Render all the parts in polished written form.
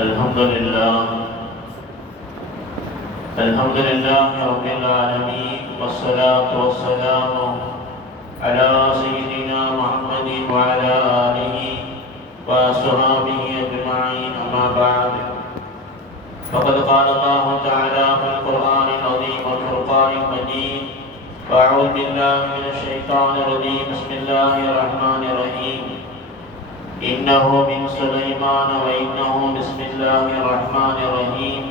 الحمد لله الحمد لله رب العالمين، والصلاة والسلام على سيدنا محمد وعلى آله وصحبه أجمعين، أما بعد. فقد قال الله تعالى في القرآن العظيم والفرقان المجيد: أعوذ بالله من الشيطان الرجيم، بسم الله الرحمن الرحيم. إنه من سليمان وإنه بسم الله الرحمن الرحيم.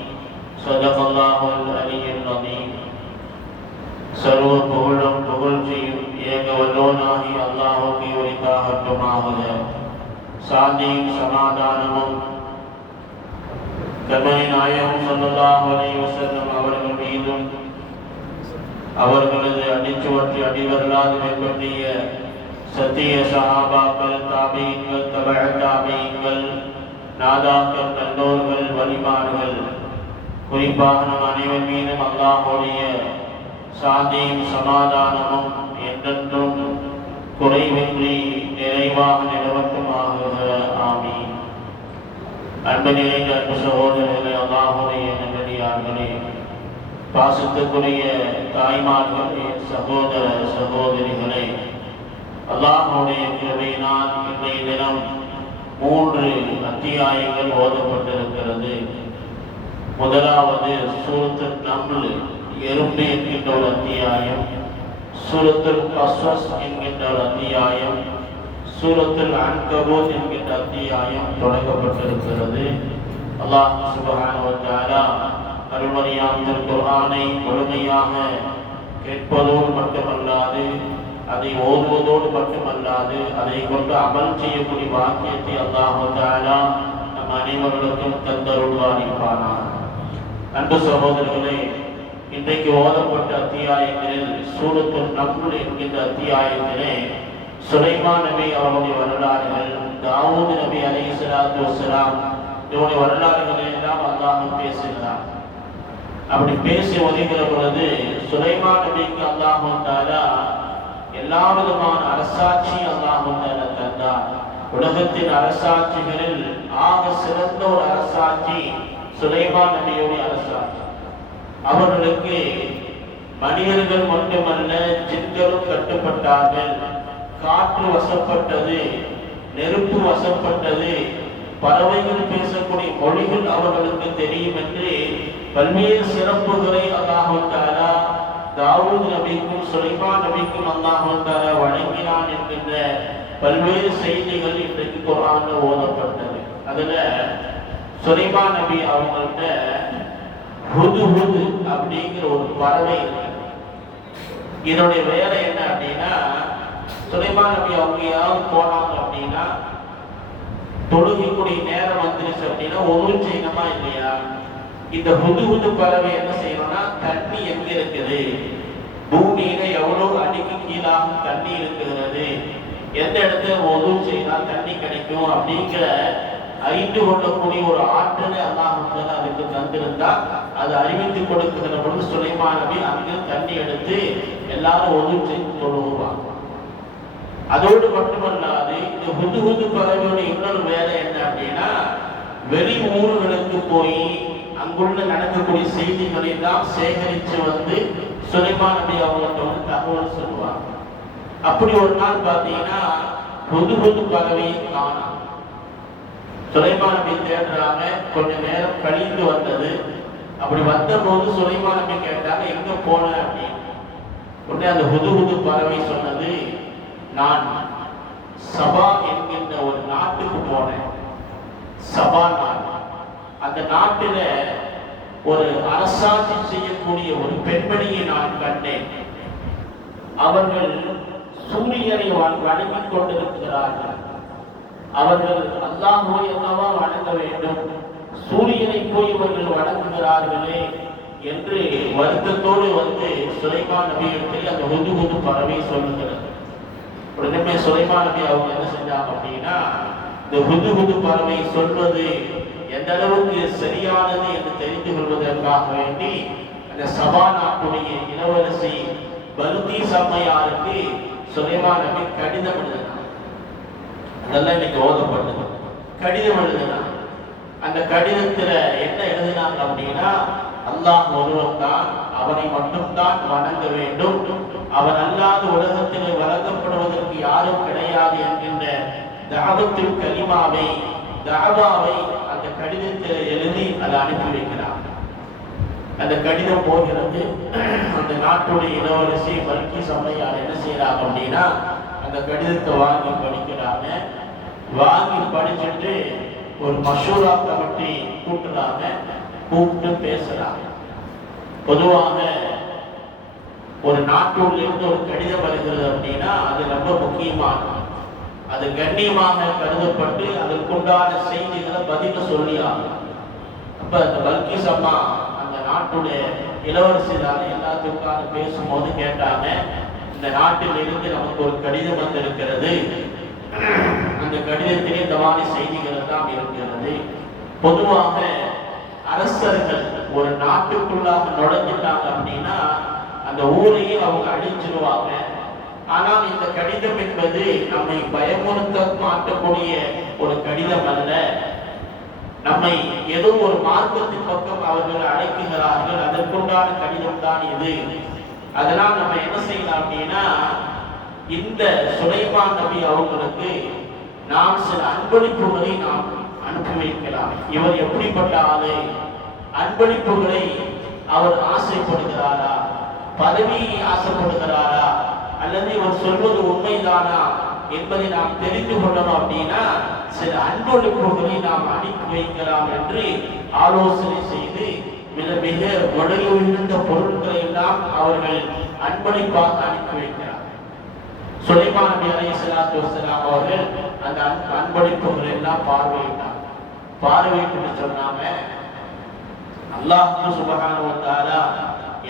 صدق الله العلي العظيم. சர்வ புகழும் புகழ்ச்சியும் ஏக வல்லோனாகி அல்லாஹ்வுக்கு உரித்தாகட்டுமாக. சாந்தியும் சமாதானமும் கர்மனி நாயகம் ஸல்லல்லாஹு அலைஹி வஸல்லம் அவர்கள் மீதும், அவர்களது அடிச்சுவற்றி அடிவரலாது பின்பற்றிய சத்திய சஹாபாக்கள், தாபீன்கள், தபஅ தாபீன்கள், நாதாக்கள், நல்லோர்கள், வலிமார்கள், குறிப்பாக நம் அனைவர் மீதும் அல்லாஹ்வுடைய சாந்தியும் சமாதானமும் என்றென்றும் குறைவின்றி நிறைவாக நிலவட்டுமாக. ஆமீன். அன்பு நிறைந்த அன்பு சகோதரர்களே, அல்லாஹ்வுடைய நல்லடியார்களே, பாசத்துக்குரிய தாய்மார்களே, சகோதர சகோதரிகளே, அல்லாஹ்வுடைய கிருபையினால் இன்றைய தினம் 3 அத்தியாயங்கள் ஓதப்பட்டிருக்கிறது. முதலாவது சூரத்துல் நம்ல், எறும்பு என்கின்ற ஒரு அத்தியாயம். சூரத்துல் கஸ்வஸ் என்கின்ற ஒரு அத்தியாயம். சூரத்துல் அன்கபூத் என்கின்ற அத்தியாயம் தொடங்கப்பட்டிருக்கிறது. அல்லாஹ் சுப்ஹானஹு வ தஆலா அருள்மறையாம் திருக்குர்ஆனை முழுமையாக கேட்பதோடு மட்டுமல்லாது, அதை ஓதுவதோடு மட்டுமல்லாது, அதை கொண்டு அமல் செய்யக்கூடிய வாக்கியத்தை அல்லாஹ் தஆலா நம் அனைவர்களுக்கும் தந்தருள்வானாக. அன்பு சகோதரர்களே, இன்றைக்கு ஓதப்பட்ட அத்தியாயங்களில் சூரத்துல் நம்ல் என்கின்ற அத்தியாயத்திலே சுலைமான் நபி அவருடைய வரலாறுகள், தாவூத் நபி அலைஹிஸ்ஸலாத்து வஸ்ஸலாம் இவருடைய வரலாறுகளை எல்லாம் அல்லாஹ் பேசுகிறார். அப்படி பேசி வருகிற பொழுது சுலைமான் நபிக்கு அல்லாஹ் தஆலா எல்லா விதமான அரசாட்சி அல்லாஹ் தஆலா தந்தார். உலகத்தின் அரசாட்சிகளில் ஆக சிறந்த ஒரு அரசாட்சி சுலைமான் நபியுடைய அரசாட்சி. அவர்களுக்கு மனிதர்கள் மட்டுமல்ல, ஜின்களும் கட்டுப்பட்டார்கள். காற்று வசப்பட்டது, நெருப்பு வசப்பட்டது, பறவைகள் பேசக்கூடிய மொழிகள் அவர்களுக்கு தெரியும் என்று பல்வேறு சிறப்புகளை அல்லாஹ் தஆலா தாவூத் நபிக்கும் சுலைமான் நபிக்கும் அல்லாஹ் தஆலா வழங்கினான் என்கின்ற பல்வேறு செய்திகள் இன்றைக்கு குர்ஆனில் ஓதப்பட்டது. அதுல சுலைமான் நபி அவங்கள்ட்ட ஹுதுஹுது அப்படிங்கிற ஒரு பறவை இருக்கு. இதனுடைய வேலை என்ன அப்படின்னா, சுலைமான் நபி அவங்க யாராவது போனாங்க அப்படின்னா, தொழுகைக்குரிய நேரம் வந்துருச்சு அப்படின்னா ஒவ்வொரு செய்யணுமா இல்லையா, இந்த ஹுதுஹுது பறவை என்ன செய்யணும்னா, தண்ணி எங்க இருக்குது, பூமியில எவ்வளவு அடிக்கு கீழாக தண்ணி இருக்கிறது, எந்த இடத்துல ஒவ்வொரு செய்யினா தண்ணி கிடைக்கும் அப்படிங்கிற அறிந்து கொள்ளக்கூடிய ஒரு ஆற்றலை அல்லாஹ் அதுக்கு தந்திருந்தா அதை அறிவித்து கொடுக்கிற பொழுது சுலைமான் நபி அங்கே தண்ணி எடுத்து எல்லாரும் ஒவ்வொரு செய்து தொழுவாங்க. அதோடு மட்டுமல்லாது இந்த ஹுதுஹுது பறவையோட இன்னொரு வேலை என்ன அப்படின்னா, வெளி ஊர்களுக்கு போய் அங்குள்ள நடக்கக்கூடிய செய்திகளை எல்லாம் சேகரித்து வந்து சுலைமான் நபி அவங்கள்ட்ட வந்து தகவல் சொல்லுவாங்க. அப்படி ஒரு நாள் பார்த்தீங்கன்னா ஹுதுஹுது பறவையை காணோம். சுலைமான் நபி தேடுறாங்க. கொஞ்ச நேரம் கழிந்து வந்தது. அப்படி வந்த போது சுலைமான் நபி கேட்டாங்க, எங்க போன அப்படின்னு. உடனே அந்த ஹுதுஹுது பறவை சொன்னது, நான் சபா என்கின்ற ஒரு நாட்டுக்கு போனேன். சபா நாடு, அந்த நாட்டில ஒரு அரசாட்சி செய்யக்கூடிய ஒரு பெண்மணியை நான் கண்டேன். அவர்கள் சூரியனை வணங்கிக் கொண்டிருக்கிறார்கள். அவர்கள் அல்லாஹ்வை அல்லவா வணங்க வேண்டும், சூரியனை போய் இவர்கள் வணங்குகிறார்களே என்று வருத்தத்தோடு வந்து சுலைமான் நபியிடத்தில் அந்த ஹுதுஹுது பறவை சொல்லுகிறது. உடனே சுலைமான் நபி அவங்க என்ன செஞ்சாங்க அப்படின்னா, இந்த ஹுதுஹுது பறவை சொல்வது எந்த அளவுக்கு சரியானது என்று தெரிந்து கொள்வதற்காக வேண்டி அந்த சபா நாட்டுடைய இளவரசி பல்கீஸ் அம்மையாருக்கு சுலைமான் நபி கடிதம் எழுதினார். அதெல்லாம் இன்னைக்கு ஓதப்பட்டது. கடிதம் எழுதினார். அந்த கடிதத்துல என்ன எழுதினாங்க அப்படின்னா, அல்லாஹ் ஒருவன் தான், அவனை மட்டும்தான் வணங்க வேண்டும், அவன் அல்லாத உலகத்தில் வழங்கப்படுவதற்கு யாரும் கிடையாது என்கின்ற தாவத்துல் கலிமாவை தாவாவை அந்த கடிதத்தில் எழுதி அதை அனுப்பி வைக்கிறார். அந்த கடிதம் போகிறது. அந்த நாட்டுடைய இளவரசி பல்கிஸ் அம்மையார் என்ன செய்யறாங்க அப்படின்னா, அந்த கடிதத்தை வாங்கி படிக்கிறாங்க. வாங்கி படிச்சுட்டு ஒரு மஷூரா கமிட்டி கூட்டுறாங்க. கூப்பிட்டு பேசுறாங்க. பொதுவாக ஒரு நாட்டிலிருந்து ஒரு கடிதம் வருகிறது அப்படின்னா அது ரொம்ப முக்கியமானது. அது கண்ணியமாக கருதப்பட்டு அதற்குண்டான செய்திகளை பதில சொல்லி ஆகும். அப்ப அந்த பல்கிஸ் அம்மா அந்த நாட்டுடைய இளவரசி தானே எல்லாத்துக்கான பேசும்போது கேட்டாங்க, இந்த நாட்டில் இருந்து நமக்கு ஒரு கடிதம் வந்திருக்கிறது, அந்த கடிதத்திலே இந்த மாதிரி செய்திகள் எல்லாம் இருக்கிறது. பொதுவாக அரசர்கள் ஒரு நாட்டுக்குள்ளாக நுழைஞ்சிட்டாங்க அப்படின்னா அந்த ஊரையே அவங்க அழிச்சிருவாங்க. ஆனால் இந்த கடிதம் என்பது நம்மை பயமுறுத்த மாற்றக்கூடிய ஒரு கடிதம் அல்ல. நம்மை ஏதோ ஒரு மார்க்கத்தின் பக்கம் அவர்கள் அழைக்கிறார்கள், அதற்குண்டான கடிதம் தான் இது. அதனால் நம்ம என்ன செய்யலாம் அப்படின்னா, இந்த சுலைமான் நபி அவர்களுக்கு நாம் சில அன்பளிப்புகளை நாம் அனுப்பி வைக்கலாம். இவர் எப்படிப்பட்ட ஆளு, அன்பளிப்புகளை அவர் ஆசைப்படுகிறாரா, பதவி ஆசைப்படுகிறாரா, அல்லது இவர் சொல்வது உண்மைதானா என்பதை நாம் தெரிந்து கொள்ளணும் அப்படின்னா சில அன்பளிப்புகளை நாம் அனுப்பி வைக்கலாம் என்று ஆலோசனை செய்து மிக மிக உயர்ந்த பொருட்களை எல்லாம் அவர்கள் அன்பளிப்பாக அனுப்பி வைக்கிறார். சுலைமான் நபி அலைஹிஸ்ஸலாத்து வஸ்ஸலாம் அவர்கள் அந்த அன்பளிப்புகள் எல்லாம் பார்வையிட்டார். பார்வையிட்டு சொன்னாங்க, அல்லாஹ் சுப்ஹானஹு வ தஆலா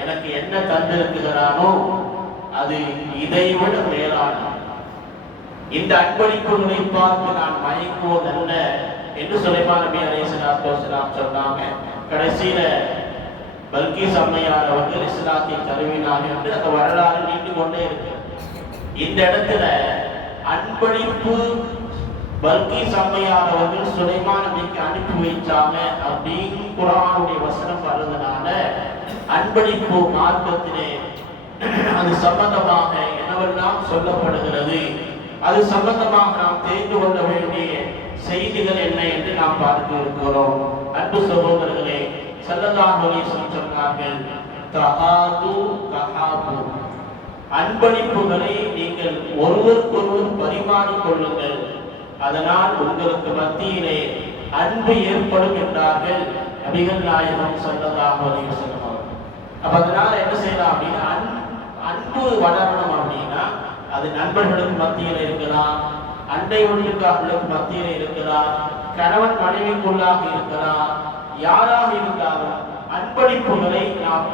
எனக்கு என்ன தந்திருக்கிறானோ அது இதைவிட மேலானது. இந்த அன்பளிப்புகளை பார்த்து நான் மயங்குவதல்ல என்று சுலைமான் நபி அலைஹிஸ்ஸலாத்து வஸ்ஸலாம் சொன்னாங்க. கடைசியில பல்கிஸ் அம்மையார் அவர்கள் இஸ்லாத்தை தழுவினார் என்று அந்த வரலாறு நீண்டு கொண்டே இருக்கு. இந்த இடத்துல அன்பளிப்பு பல்கிஸ் அம்மையார் அவர்கள் சுலைமான் நபிக்கு அனுப்பி வைச்சாங்க அப்படின்னு குர்ஆனுடைய வசனம் வர்றதுனால அன்பளிப்பு மார்க்கத்திலே அது சம்பந்தமாக என்னவெல்லாம் சொல்லப்படுகிறது, அது சம்பந்தமாக நாம் தெரிந்து கொள்ள வேண்டிய செய்திகள் என்ன என்று நாம் பார்க்க இருக்கிறோம். அன்பு சகோதரர்களே, ஸல்லல்லாஹு அலைஹி வஸல்லம் சொன்னார்கள், தஹாது தஹாபு, அன்பளிப்புகளை நீங்கள் ஒருவருக்கொருவர் பரிமாறிக் கொள்ளுங்கள், அதனால் உங்களுக்கு மத்தியிலே அன்பு ஏற்படும் என்றார்கள் நபிகள் நாயகம் ஸல்லல்லாஹு அலைஹி வஸல்லம். அப்ப அதனால என்ன செய்யலாம் அப்படின்னா, அன்பு வளரணும் அப்படின்னா அது நண்பர்களுக்கு மத்தியில் இருக்கலாம், அண்டை வீட்டுக்காரர்களுக்கு மத்தியில் இருக்கலாம், கணவன் மனைவிக்குள்ளாக இருக்கலாம், யாராக இருந்தாலும் அன்பளிப்புகளை நாம்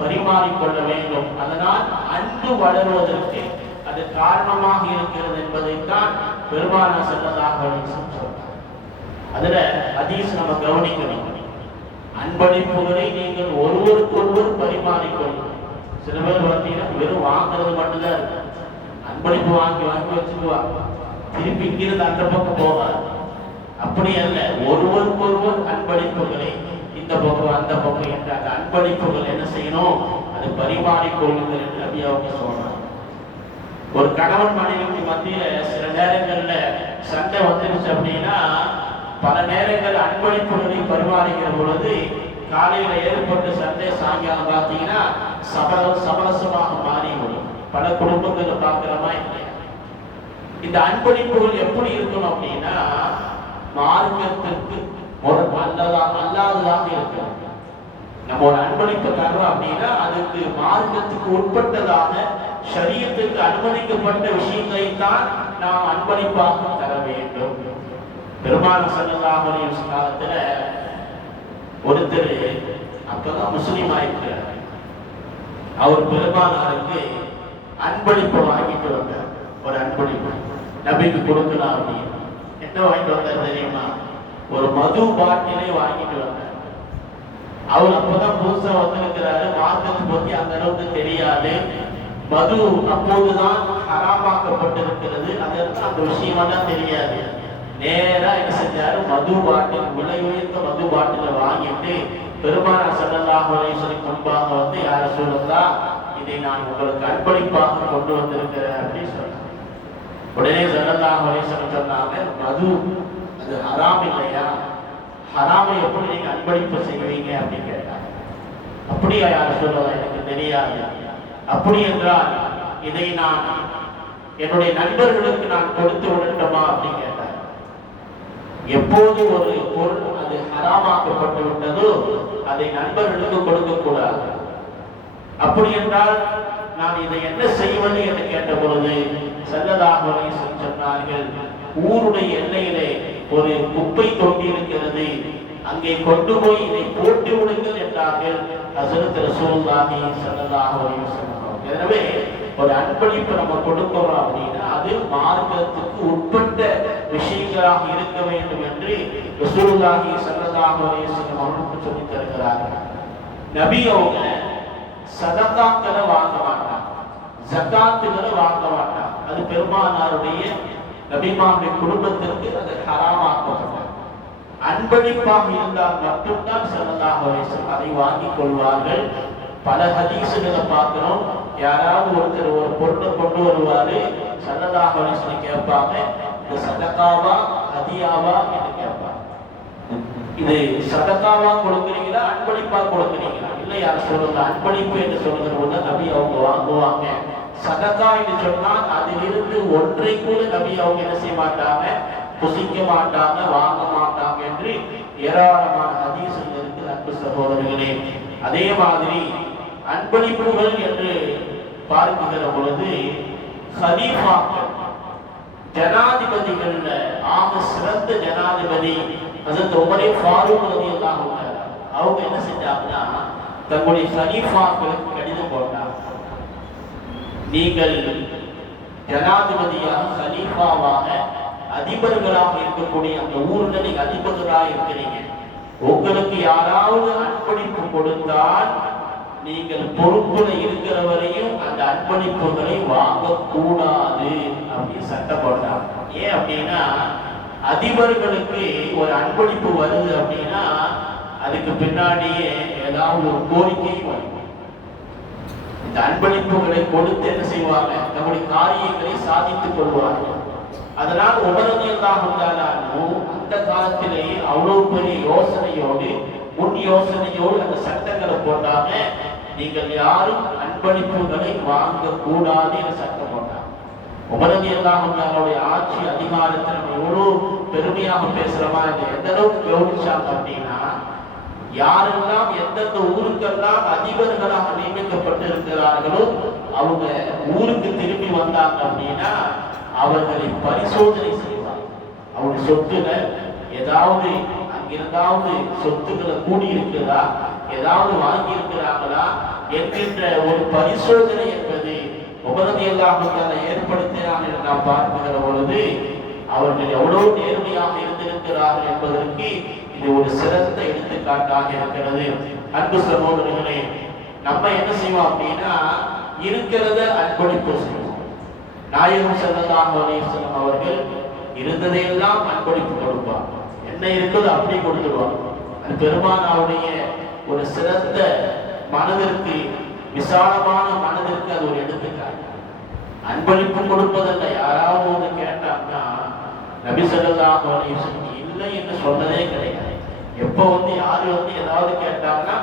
பரிமாறிக்கொள்ள வேண்டும். அதனால் அன்பு வளருவதற்கு அது காரணமாக இருக்கிறது என்பதைத்தான் பெருமானார் ஸல்லல்லாஹு அலைஹி வஸல்லம் சொன்னார். அதுல ஹதீஸ் நம்ம கவனிக்கணும். அன்பளிப்புகளை நீங்கள் ஒருவருக்கொருவர் பரிமாறிக்கொள்ளும். சில பேர் பார்த்தீங்கன்னா வெறும் வாங்குறது மட்டும்தான் இருக்கு. அன்பளிப்பு வாங்கி வாங்கி வச்சுக்குவாங்க, திருப்பி இங்கிருந்து அந்த பக்கம் போவார். அப்படி அல்ல, ஒருவருக்கொருவர் அன்பளிப்புகளை இந்த பக்கம் அந்த பக்கம் என்ற அந்த அன்பளிப்புகள் என்ன செய்யணும், அது பரிமாறிக்கொள்ளுங்கள் என்று நபி அவங்க சொல்றாங்க. ஒரு கணவன் மனைவிக்கு மத்தியில சில நேரங்கள்ல சண்டை வந்துருச்சு அப்படின்னா பல நேரங்கள் அன்பளிப்புகளை பரிமாறிக்கிற பொழுது காலையில ஏற்பட்ட சண்டை சாயங்காலம் பார்த்தீங்கன்னா சமரசமாக மாறிவிடும். பல குடும்பங்களை பார்க்கிறோமா இல்லையா? இந்த அன்பளிப்புகள் எப்படி இருக்கணும் அப்படின்னா மார்க்கத்திற்கு அல்லாததாக இருக்கணும். நம்ம ஒரு அன்பளிப்பு தர்றோம் அப்படின்னா அதுக்கு மார்க்கத்துக்கு உட்பட்டதாக ஷரியத்துக்கு அனுமதிக்கப்பட்ட விஷயங்களை தான் நாம் அன்பளிப்பாக தர வேண்டும். பெருமானார் ஸல்லல்லாஹு அலைஹி வஸல்லம் காலத்துல ஒருத்தர் அப்பதான் முஸ்லீம் ஆயிருக்கிறார். அவர் பெருமானாருக்கு அன்பளிப்பு வாங்கிட்டு வந்தார். ஒரு அன்பளிப்பு நபிக்கு கொடுக்கலாம் அப்படின்னு என்ன வாங்கிட்டு வந்தார் தெரியுமா? ஒரு மது பாட்டிலே வாங்கிட்டு வந்தார். அவர் அப்பதான் புதுசா வந்திருக்கிறாரு, மார்க்கத்தை பத்தி அந்த அளவுக்கு தெரியாது. மது அப்போதுதான் ஹராமாக்கப்பட்டிருக்கிறது, அதற்கு அந்த விஷயமெல்லாம் தெரியாது. நேரா என்ன செஞ்சாரு, மது பாட்டில், விலை உயர்ந்த மது பாட்டில வாங்கிட்டு பெருமானார் ஸல்லல்லாஹு அலைஹி வஸல்லம் முன்பாக வந்து, யா ரசூலல்லாஹ், இதை நான் உங்களுக்கு அன்பளிப்பாக கொண்டு வந்திருக்கிறேன் அப்படின்னு சொன்னாங்க. உடனே ஸல்லல்லாஹு அலைஹி வஸல்லம் சொன்னாங்க, மது அது ஹராம் இல்லையா, ஹராமை எப்படி நீங்க அன்பளிப்பு செய்வீங்க அப்படின்னு கேட்டாங்க. அப்படியா யா ரசூலல்லாஹ், எனக்கு தெரியாது. அப்படி என்றால் இதை நான் என்னுடைய நண்பர்களுக்கு நான் கொடுத்து விடட்டுமா அப்படின்னு கேட்டார். எப்போது ஒரு பொருள் அது ஹராமாக்கப்பட்டு விட்டதோ அதை நண்பர்களுக்கு கொடுக்க கூடாது. அப்படி என்றால் நான் இதை என்ன செய்வது என்று கேட்ட பொழுது ஸல்லல்லாஹு அலைஹி வஸல்லம் சொன்னார்கள், ஊருடைய எல்லையிலே ஒரு குப்பை தொட்டி இருக்கிறது, அங்கே கொண்டு போய் இதை போட்டு விடுங்கள் என்றார்கள் ஹஸரத் ரசூலுல்லாஹி ஸல்லல்லாஹு அலைஹி வஸல்லம். எனவே ஒரு அன்பளிப்பு நம்ம கொடுக்கிறோம் அப்படின்னா அது மார்க்கத்துக்கு உட்பட்ட விஷயங்களாக இருக்க வேண்டும் என்று ரசூலுல்லாஹி ஸல்லல்லாஹு அலைஹி வஸல்லம் அவர்களுக்கு சொல்லித் தருகிறார்கள். நபி அவங்க சதகாக்களை வாங்க மாட்டாங்க, ஜகாத்துகளை வாங்க மாட்டாங்க. அது பெருமானாருடைய நபிமாவுடைய குடும்பத்திற்கு அது ஹராமாக்கப்பட்டது. அன்பளிப்பாக இருந்தால் மட்டும்தான் ஸல்லல்லாஹு அலைஹி வஸல்லம் அதை வாங்கிக் கொள்வார்கள். பல ஹதீஸுகளை பார்க்கிறோம், யாராவது ஒருத்தர் ஒரு பொருளை கொண்டு வருவாரு, ஸல்லல்லாஹு அலைஹி வஸல்லம் கேட்பாங்க, இது சதகாவா ஹதியாவா என்று கேட்பாங்க. இது சதகாவா கொடுக்குறீங்களா, அன்பளிப்பா கொடுக்குறீங்களா? இல்லை யார சொல்றது, அன்பளிப்பு என்று சொல்கிற போது நபி அவங்க வாங்குவாங்க. சதகா என்று சொன்னால் அதிலிருந்து ஒன்றை கூட நபி அவங்க என்ன செய்ய மாட்டாங்க, புசிக்க மாட்டாங்க, வாங்க மாட்டாங்க என்று ஏராளமான ஹதீஸுகள் இருக்கு அன்பு சகோதரர்களே. அதே மாதிரி அன்பளிப்புகள் என்று பார்க்கிற பொழுது ஹலீஃபாக்கள், ஜனாதிபதிகள்ல ஆக சிறந்த ஜனாதிபதி ஹஜ்ரத் உமர் ஃபாரூக் ரலியல்லாஹு அன்ஹு அவங்க என்ன செஞ்சாங்கன்னா தங்களுடைய ஹலீஃபாக்களுக்கு கடிதம் போட்டாங்க, நீங்கள் ஜனாதிபதியாக ஹலீஃபாவாக அதிபர்களாக இருக்கக்கூடிய அந்த ஊர்ல நீங்க அதிபர்களாக இருக்கிறீங்க, உங்களுக்கு யாராவது அன்பளிப்பு கொடுத்தால் நீங்கள் பொறுப்புல இருக்கிற வரையும் அந்த அன்பளிப்புகளை வாங்கக்கூடாது அப்படின்னு சட்டம் போட்டாங்க. ஏன் அப்படின்னா அதிபர்களுக்கு ஒரு அன்பளிப்பு வருது அப்படின்னா அதுக்கு பின்னாடியே ஏதாவது ஒரு கோரிக்கை வரும். இந்த அன்பளிப்புகளை கொடுத்து என்ன செய்வாங்க, நம்முடைய காரியங்களை சாதித்துக் கொள்வார்கள். அதனால் உமர் ரலியல்லாஹு அன்ஹு அந்த காலத்திலேயே அவ்வளவு பெரிய யோசனையோடு முன் யோசனையோடு அந்த சட்டங்களை போட்டாங்க. நீங்கள் யாரும் அன்பளிப்புகளை வாங்க கூடாது என சட்டம் போட்டாங்க. உமர் ரலியல்லாஹு அன்ஹுடைய ஆட்சி அதிகாரத்தை நம்ம எவ்வளவு பெருமையாக பேசுறோமா, எந்த அளவுக்கு கவனிச்சாங்க அப்படின்னா, யாரெல்லாம் எந்தெந்த ஊருக்கெல்லாம் அதிபர்களாக நியமிக்கப்பட்டு இருக்கிறார்களோ அவங்க ஊருக்கு திரும்பி வந்தாங்க அப்படின்னா அவர்களை பரிசோதனை செய்வார். அவருடைய சொத்துல ஏதாவது அங்கிருந்தாவது சொத்துக்களை கூடி இருக்கிறதா, ஏதாவது வாங்கி இருக்கிறாங்களா என்கின்ற ஒரு பரிசோதனை என்பது உமர் ரலியல்லாஹு அன்ஹு ஏற்படுத்தினார் என்று நாம் பார்க்கிற பொழுது அவர்கள் எவ்வளவு நேர்மையாக இருந்திருக்கிறார்கள் என்பதற்கு இது ஒரு சிறந்த எடுத்துக்காட்டாக இருக்கிறது. அன்பு சகோதரர்களே, நம்ம என்ன செய்வோம் அப்படின்னா இருக்கிறத அன்பளிப்பு செய்வோம். நாயகம் ஸல்லல்லாஹு அலைஹி வஸல்லம் அவர்கள் இருந்ததையெல்லாம் அன்பளிப்பு கொடுப்பாங்க, என்ன இருக்குதோ அப்படி கொடுத்துருவாங்க. அது பெருமானாருடைய ஒரு சிறந்த மனதிற்கு, விசாலமான மனதிற்கு அது ஒரு எடுத்துக்காட்டு. அன்பளிப்பு கொடுப்பதல்ல, யாராவது ஒன்று கேட்டாங்கன்னா நபி ஸல்லல்லாஹு அலைஹி வஸல்லம் இல்லை என்று சொன்னதே கிடையாது. எப்போ யாரு ஏதாவது கேட்டாங்கன்னா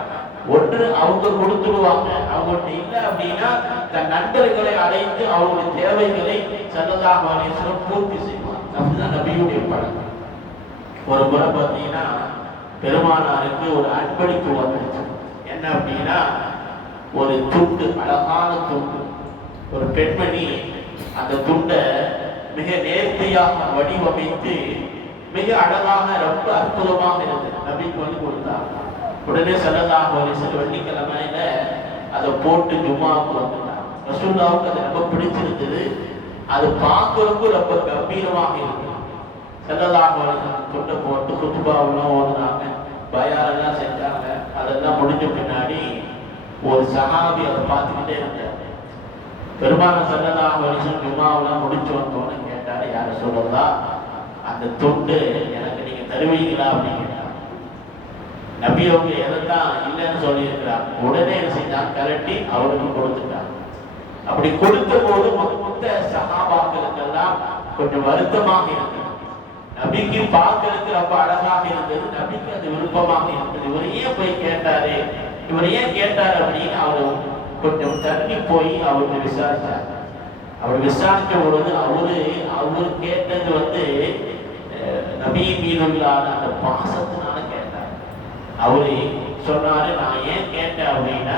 ஒன்று அவங்க கொடுத்துடுவாங்க, அவங்கள்ட்ட இல்லை அப்படின்னா தன் நண்பர்களை அழைத்து அவங்களுடைய தேவைகளை ஸல்லல்லாஹு அலைஹி வஸல்லம் பூர்த்தி செய்வாங்க. அப்படிதான் நபியுடைய பழக்கம். ஒரு முறை பார்த்தீங்கன்னா பெருமானாருக்கு ஒரு அன்பளிப்பு வந்துச்சு. என்ன அப்படின்னா ஒரு துண்டு, அழகான துண்டு. ஒரு பெண்மணி அந்த துண்டை மிக நேர்த்தியாக வடிவமைத்து மிக அழகாக ரொம்ப அற்புதமாக இருந்தது. நபிக்கு கொடுத்தாங்க. உடனே ஸல்லல்லாஹு அலைஹி வஸல்லம் வெள்ளிக்கிழமையில அதை போட்டு ஜும்மாவுக்கு வந்துட்டாங்க. ரசூலுல்லாஹ்வுக்கு அது ரொம்ப பிடிச்சிருந்தது. அது பார்க்கறதுக்கு ரொம்ப கம்பீரமாக இருந்தது. ஸல்லல்லாஹு அலைஹி வஸல்லம் துண்டை போட்டு குத்பாவெல்லாம் ஓதுனாங்க, பயானெல்லாம் செஞ்சாங்க. அதெல்லாம் முடிஞ்ச பின்னாடி ஒரு சஹாபி அதை பார்த்துக்கிட்டே இருந்தார். பெருமானார் ஸல்லல்லாஹு அலைஹி வஸல்லம் ஜும்மாவெல்லாம் முடிச்சு வந்தோன்னு கேட்டாரு, யார சொல்லலாம், அந்த துண்டு எனக்கு நீங்க தருவீங்களா அப்படின்னு கேட்டாங்க. நபி அவங்க எதைத்தான் இல்லைன்னு சொல்லி இருக்கிறாங்க. உடனே என்ன செஞ்சாங்க, கலட்டி அவருக்கு கொடுத்துட்டாங்க. அப்படி கொடுத்த போது மொத்த சகாபாக்களுக்கெல்லாம் கொஞ்சம் வருத்தமாக இருந்தது. நபிக்கு பார்க்கறதுக்கு ரொம்ப அழகாக இருந்தது, நபிக்கு அது விருப்பமாக இருந்தது. இவர் ஏன் போய் கேட்டாரு, இவர் ஏன் கேட்டாரு அப்படின்னு அவர் கொஞ்சம் தள்ளி போய் அவருக்கு விசாரிச்சார். அவர் விசாரிச்ச பொழுது அவரு கேட்டது நபி மீதுள்ளான அந்த பாசத்தினால கேட்டார். அவரு சொன்னாரு, நான் ஏன் கேட்டேன் அப்படின்னா,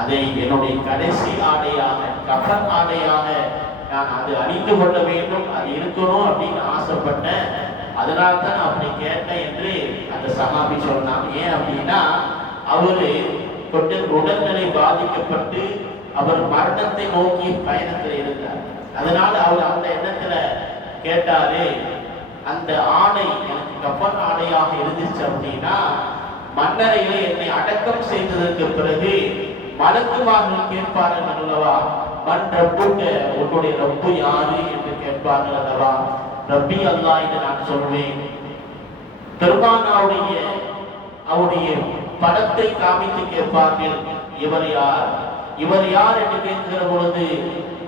அதை என்னுடைய கடைசி ஆடையாக, கஃன் ஆடையாக நான் அது அணிந்து கொள்ள வேண்டும், அது இருக்கணும் அப்படின்னு ஆசைப்பட்டேன். அதனால தான் நான் அப்படி கேட்டேன் என்று அந்த சஹாபி சொன்னாங்க. ஏன் அப்படின்னா, அவரு கொஞ்சம் உடல்நிலை பாதிக்கப்பட்டு அவர் மரணத்தை நோக்கி பயணத்தில் இருந்தார். அதனால அவர் அந்த எண்ணத்துல கேட்டாரு, அந்த ஆடை எனக்கு கஃன் ஆடையாக இருந்துச்சு அப்படின்னா, மன்னரையிலே என்னை அடக்கம் செய்ததற்கு பிறகு மலக்குமார்கள் கேட்பார்கள் அல்லவா, மண் ரப்புக்க, உன்னுடைய ரப்பு யாரு என்று கேட்பார்கள் அல்லவா. ரப்பி அல்லாஹ் என்று நான் சொல்வேன். பெருமானாவுடைய அவருடைய படத்தை காமித்து கேட்பார்கள், இவர் யார், இவர் யார் என்று கேட்கிற பொழுது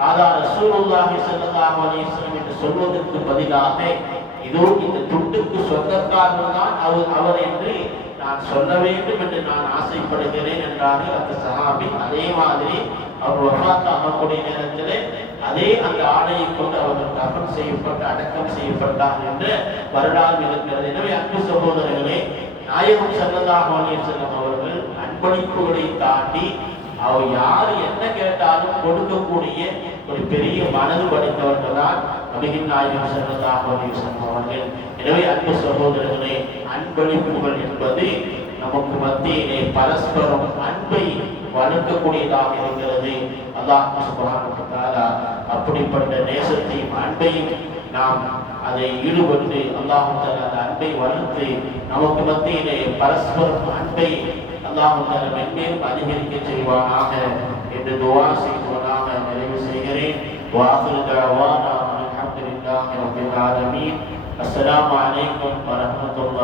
அதான் ரசூலுல்லாஹி ஸல்லல்லாஹு அலைஹி வஸல்லம் என்று சொல்வதற்கு பதிலாக, இதோ இந்த துண்டுக்கு சொந்தக்காரர் தான் அவர் என்று நான் சொல்ல வேண்டும் என்று நான் ஆசைப்படுகிறேன் என்றார்கள் அந்த சஹாபி. அதே மாதிரி அவர் வஃபாத் ஆகக்கூடிய நேரத்தில் அதே அந்த ஆடையை கொண்டு அவர்கள் கஃன் செய்யப்பட்டு அடக்கம் செய்யப்பட்டார் என்று வரலாறு இருக்கிறது. எனவே அன்பு சகோதரர்களே, நாயகம் ஸல்லல்லாஹு அலைஹி வஸல்லம் அவர்கள் அன்பளிப்புகளை தாண்டி அவர் யாரு என்ன கேட்டாலும் கொடுக்கக்கூடிய ஒரு பெரிய மனது படைத்தவர்கள் தான் நபிகள் நாயகம் ஸல்லல்லாஹு அலைஹி வஸல்லம் அவர்கள். எனவே அன்பு சகோதரர்களே, அன்பளிப்புகள் என்பது நமக்கு மத்தியிலே பரஸ்பரம் அன்பை வளர்க்கக்கூடியதாக இருக்கிறது. அல்லாஹ் சுப்ஹானஹு வ தஆலா அப்படிப்பட்ட நேசத்தையும் அன்பையும் நாம் அதை ஈடுபட்டு அல்லாஹ் தஆலா அந்த அன்பை வளர்த்து நமக்கு மத்தியிலே பரஸ்பரம் அன்பை அல்லாஹ் தஆலா மென்மேலும் அதிகரிக்க செய்வானாக என்று துஆ செய்வதாக நிறைவு செய்கிறேன். வாஹிரு தஅவானா அல்ஹம்துலில்லாஹி ரப்பில் ஆலமீன். அஸ்ஸலாமு அலைக்கும் வரஹ்மத்துல்லாஹி